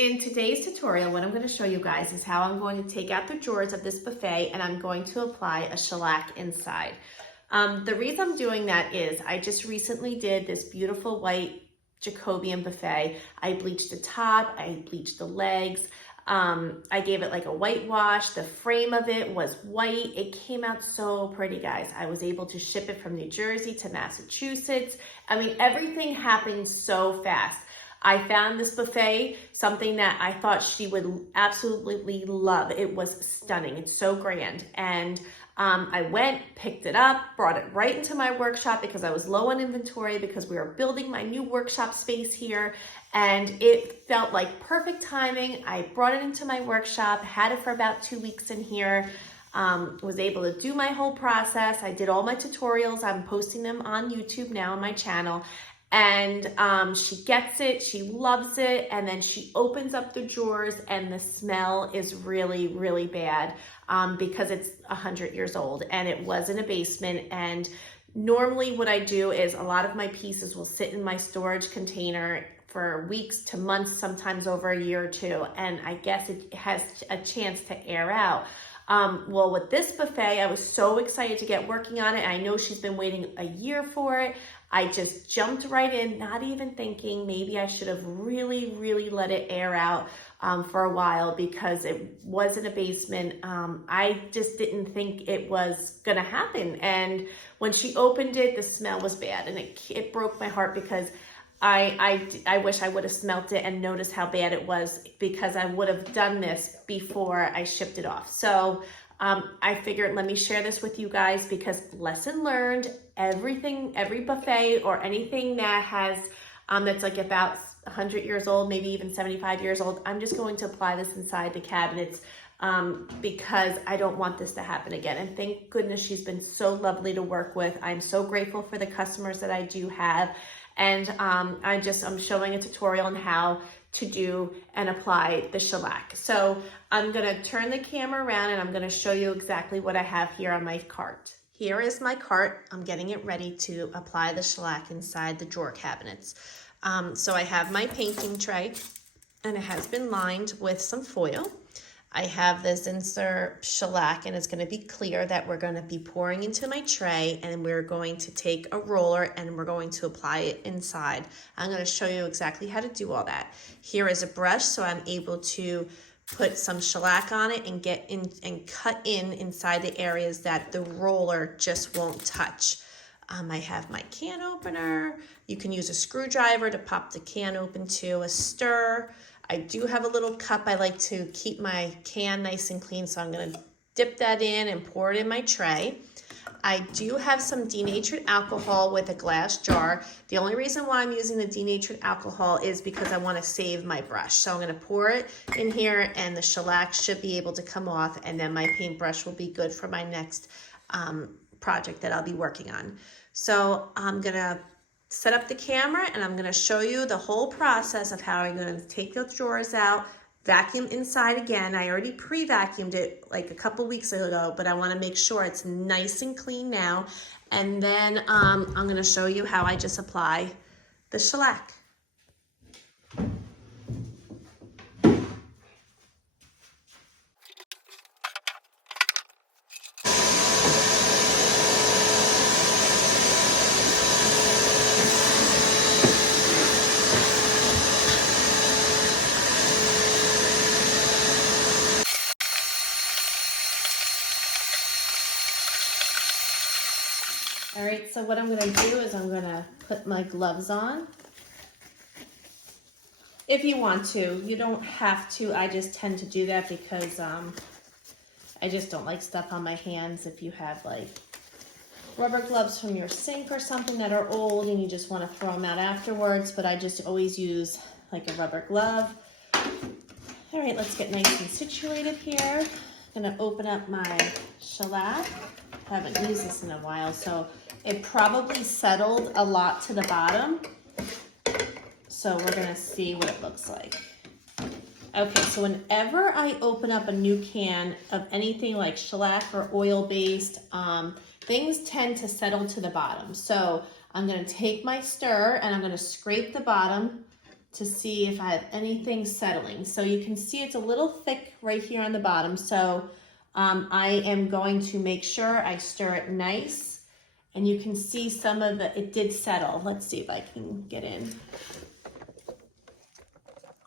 In today's tutorial, what I'm going to show you guys is how I'm going to take out the drawers of this buffet and I'm going to apply a shellac inside. The reason I'm doing that is I just recently did this beautiful white Jacobean buffet. I bleached the top, I bleached the legs, I gave it like a whitewash. The frame of it was white. It came out so pretty, guys. I was able to ship it from New Jersey to Massachusetts. I mean, everything happened so fast. I found this buffet, something that I thought she would absolutely love. It was stunning. It's so grand. And I went, picked it up, brought it right into my workshop because I was low on inventory because we were building my new workshop space here. And it felt like perfect timing. I brought it into my workshop, had it for about 2 weeks in here. Was able to do my whole process. I did all my tutorials. I'm posting them on YouTube now on my channel. And she gets it, she loves it, and then she opens up the drawers and the smell is really, really bad because it's 100 years old and it was in a basement. And normally what I do is a lot of my pieces will sit in my storage container for weeks to months, sometimes over a year or two, and I guess it has a chance to air out. Well, with this buffet, I was so excited to get working on it. I know she's been waiting a year for it. I just jumped right in, not even thinking maybe I should have really, really let it air out for a while because it was in a basement. I just didn't think it was gonna happen. And when she opened it, the smell was bad and it broke my heart because I wish I would have smelt it and noticed how bad it was because I would have done this before I shipped it off. So I figured let me share this with you guys because lesson learned, every buffet or anything that has, that's like about 100 years old, maybe even 75 years old, I'm just going to apply this inside the cabinets because I don't want this to happen again. And thank goodness she's been so lovely to work with. I'm so grateful for the customers that I do have. And I'm showing a tutorial on how to do and apply the shellac. So I'm gonna turn the camera around and I'm gonna show you exactly what I have here on my cart. Here is my cart. I'm getting it ready to apply the shellac inside the drawer cabinets. So I have my painting tray and it has been lined with some foil. I have this insert shellac and it's going to be clear that we're going to be pouring into my tray and we're going to take a roller and we're going to apply it inside. I'm going to show you exactly how to do all that. Here is a brush so I'm able to put some shellac on it and get in and cut inside the areas that the roller just won't touch. I have my can opener. You can use a screwdriver to pop the can open to, a stir. I do have a little cup. I like to keep my can nice and clean, so I'm going to dip that in and pour it in my tray. I do have some denatured alcohol with a glass jar. The only reason why I'm using the denatured alcohol is because I want to save my brush. So I'm going to pour it in here and the shellac should be able to come off, and then my paintbrush will be good for my next project that I'll be working on. So I'm going to set up the camera and I'm going to show you the whole process of how I'm going to take those drawers out, vacuum inside again. I already pre-vacuumed it like a couple weeks ago, but I want to make sure it's nice and clean now. And then I'm going to show you how I just apply the shellac. All right, so what I'm gonna do is I'm gonna put my gloves on. If you want to, you don't have to. I just tend to do that because I just don't like stuff on my hands. If you have like rubber gloves from your sink or something that are old and you just wanna throw them out afterwards, but I just always use like a rubber glove. All right, let's get nice and situated here. I'm gonna open up my shellac. I haven't used this in a while, so it probably settled a lot to the bottom. So we're gonna see what it looks like. Okay, so whenever I open up a new can of anything like shellac or oil-based, things tend to settle to the bottom. So I'm gonna take my stir and I'm gonna scrape the bottom to see if I have anything settling. So you can see it's a little thick right here on the bottom. So I am going to make sure I stir it nice, and you can see some of it did settle. Let's see if I can get in.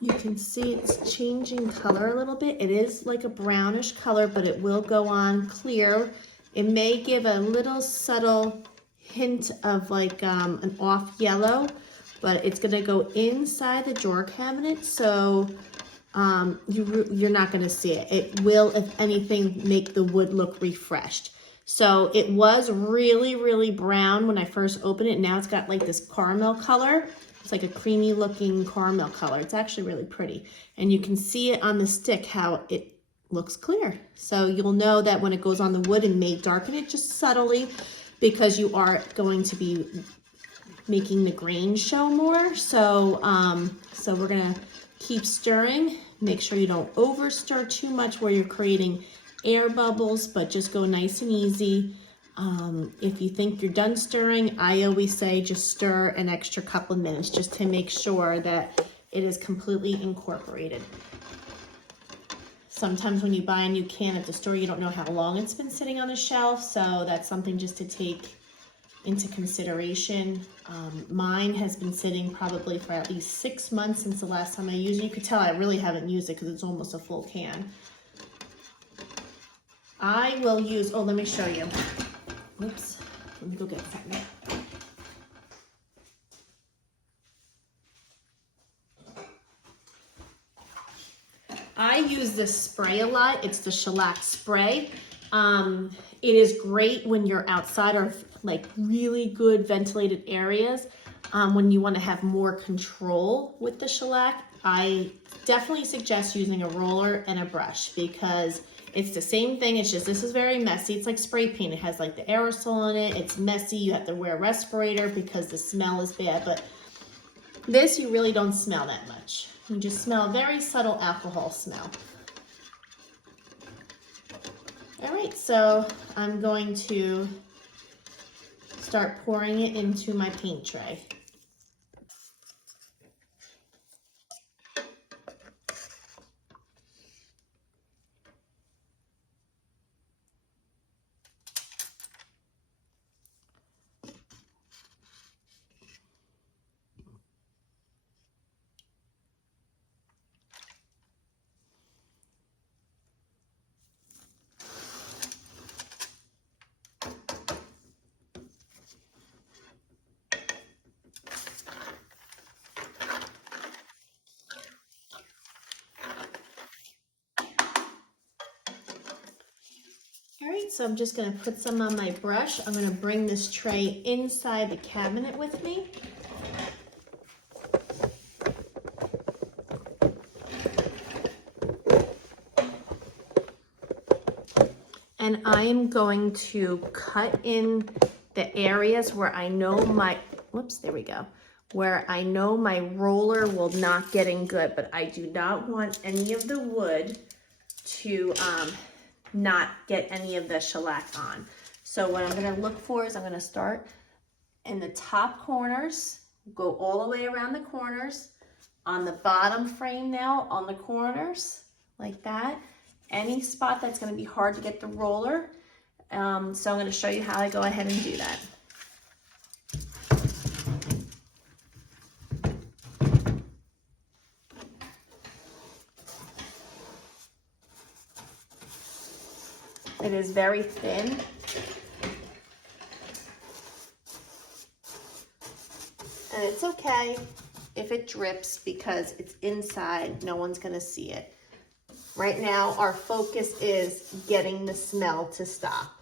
You can see it's changing color a little bit. It is like a brownish color, but it will go on clear. It may give a little subtle hint of like an off yellow, but it's gonna go inside the drawer cabinet, so you're not gonna see it. It will, if anything, make the wood look refreshed. So it was really, really brown when I first opened it. Now it's got like this caramel color. It's like a creamy looking caramel color. It's actually really pretty. And you can see it on the stick how it looks clear. So you'll know that when it goes on the wood and may darken it just subtly, because you are going to be making the grain show more. So, so we're gonna keep stirring. Make sure you don't over stir too much where you're creating air bubbles, but just go nice and easy. If you think you're done stirring, I always say just stir an extra couple of minutes just to make sure that it is completely incorporated. Sometimes when you buy a new can at the store, you don't know how long it's been sitting on the shelf, so that's something just to take into consideration. Mine has been sitting probably for at least 6 months since the last time I used it. You could tell I really haven't used it because it's almost a full can. I will use, oh, let me show you. Oops, let me go get something. I use this spray a lot. It's the Shellac spray. It is great when you're outside or like really good ventilated areas. When you want to have more control with the shellac, I definitely suggest using a roller and a brush because it's the same thing. It's just this is very messy. It's like spray paint. It has like the aerosol in it. It's messy. You have to wear a respirator because the smell is bad. But this, you really don't smell that much. You just smell a very subtle alcohol smell. All right, so I'm going to start pouring it into my paint tray. All right, so I'm just gonna put some on my brush. I'm gonna bring this tray inside the cabinet with me. And I'm going to cut in the areas where I know my, whoops, there we go, where I know my roller will not get in good, but I do not want any of the wood to not get any of the shellac on. So what I'm gonna look for is I'm gonna start in the top corners, go all the way around the corners, on the bottom frame now, on the corners, like that. Any spot that's gonna be hard to get the roller. So I'm gonna show you how I go ahead and do that. It is very thin. And it's okay if it drips because it's inside, no one's gonna see it. Right now, our focus is getting the smell to stop.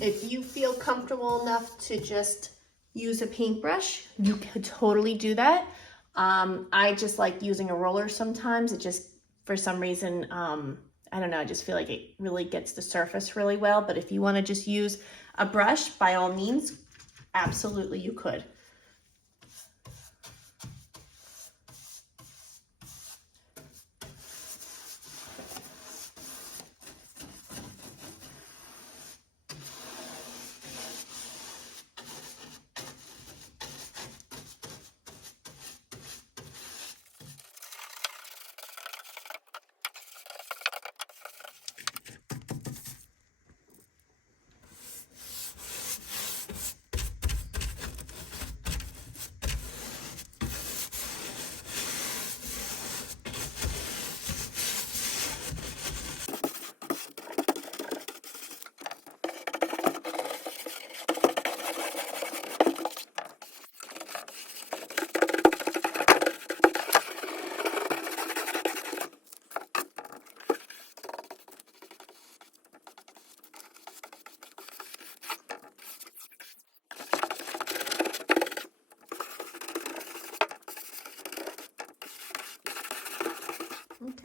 If you feel comfortable enough to just use a paintbrush, you could totally do that. I just like using a roller sometimes. It just, for some reason, I don't know, I just feel like it really gets the surface really well. But if you want to just use a brush, by all means, absolutely you could.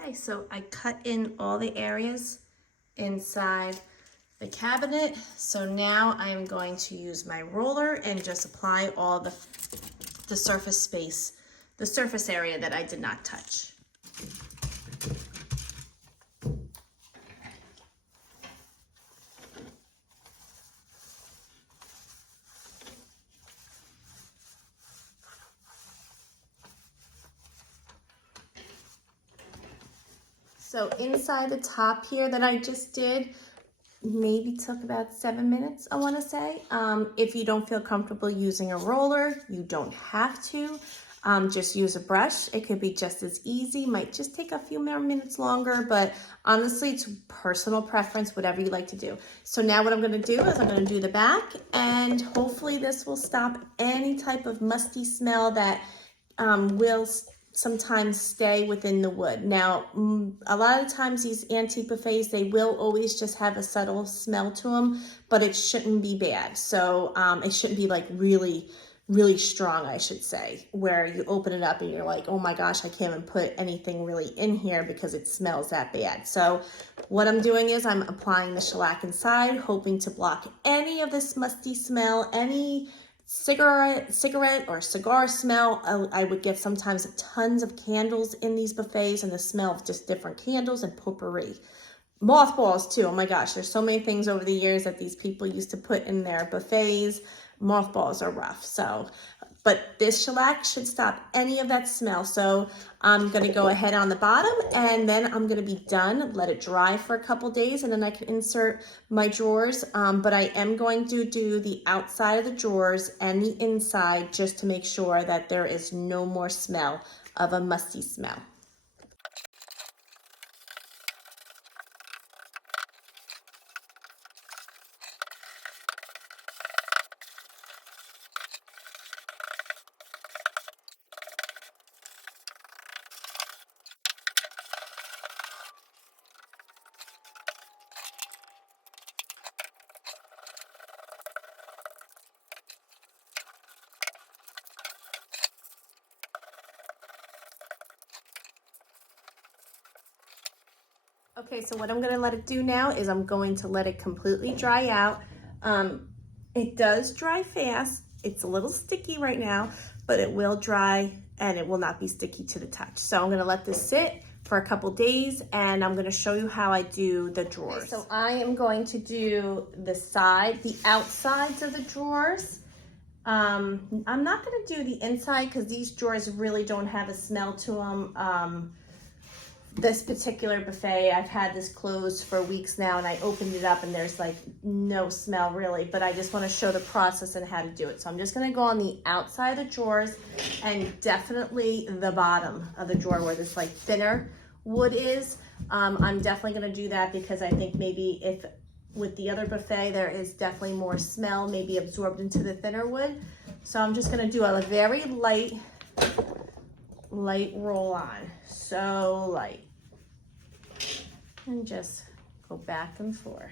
Okay, so I cut in all the areas inside the cabinet. So now I am going to use my roller and just apply all the surface space, the surface area that I did not touch. So inside the top here that I just did, maybe took about 7 minutes, I want to say. If you don't feel comfortable using a roller, you don't have to. Just use a brush. It could be just as easy, might just take a few more minutes longer, but honestly, it's personal preference, whatever you like to do. So now what I'm going to do is I'm going to do the back, and hopefully this will stop any type of musty smell that will sometimes stay within the wood. Now, a lot of times these antique buffets, they will always just have a subtle smell to them, but it shouldn't be bad. So it shouldn't be like really strong, I should say, where you open it up and you're like, oh my gosh, I can't even put anything really in here because it smells that bad. So what I'm doing is I'm applying the shellac inside, hoping to block any of this musty smell, any cigarette or cigar smell. I would get sometimes tons of candles in these buffets and the smell of just different candles and potpourri. Mothballs too. Oh my gosh, there's so many things over the years that these people used to put in their buffets. Mothballs are rough. So, but this shellac should stop any of that smell. So I'm going to go ahead on the bottom, and then I'm going to be done. Let it dry for a couple days, and then I can insert my drawers. But I am going to do the outside of the drawers and the inside just to make sure that there is no more smell of a musty smell. Okay, so what I'm going to let it do now is I'm going to let it completely dry out. It does dry fast. It's a little sticky right now, but it will dry and it will not be sticky to the touch. So I'm going to let this sit for a couple days, and I'm going to show you how I do the drawers. Okay, so I am going to do the outsides of the drawers. I'm not going to do the inside because these drawers really don't have a smell to them. This particular buffet, I've had this closed for weeks now, and I opened it up and there's like no smell really, but I just want to show the process and how to do it. So I'm just going to go on the outside of the drawers and definitely the bottom of the drawer where this like thinner wood is. I'm definitely going to do that because I think maybe if with the other buffet there is definitely more smell maybe absorbed into the thinner wood. So I'm just going to do a very light roll on, so light, and just go back and forth.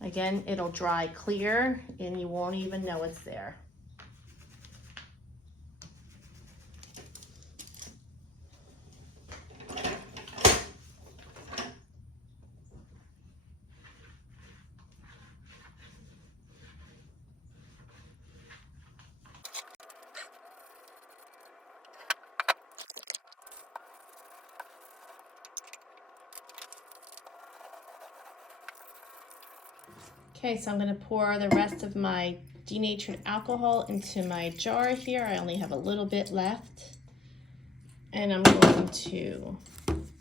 Again, it'll dry clear and you won't even know it's there. Okay, so I'm going to pour the rest of my denatured alcohol into my jar here. I only have a little bit left. And I'm going to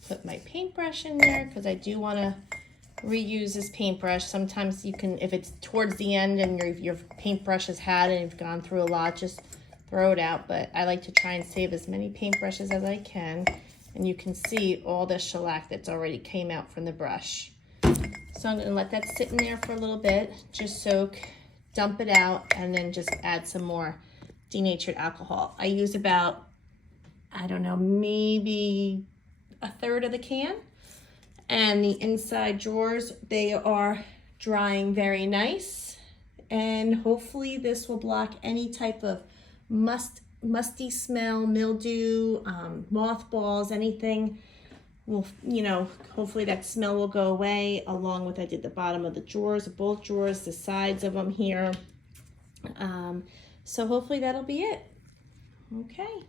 put my paintbrush in there because I do want to reuse this paintbrush. Sometimes you can, if it's towards the end and your paintbrush has had and you've gone through a lot, just throw it out. But I like to try and save as many paintbrushes as I can. And you can see all the shellac that's already came out from the brush. So I'm going to let that sit in there for a little bit, just soak, dump it out, and then just add some more denatured alcohol. I use about, I don't know, maybe a third of the can. And the inside drawers, they are drying very nice. And hopefully this will block any type of musty smell, mildew, mothballs, anything will, you know, hopefully that smell will go away, along with I did the bottom of the drawers, both drawers, the sides of them here. So hopefully that'll be it. Okay.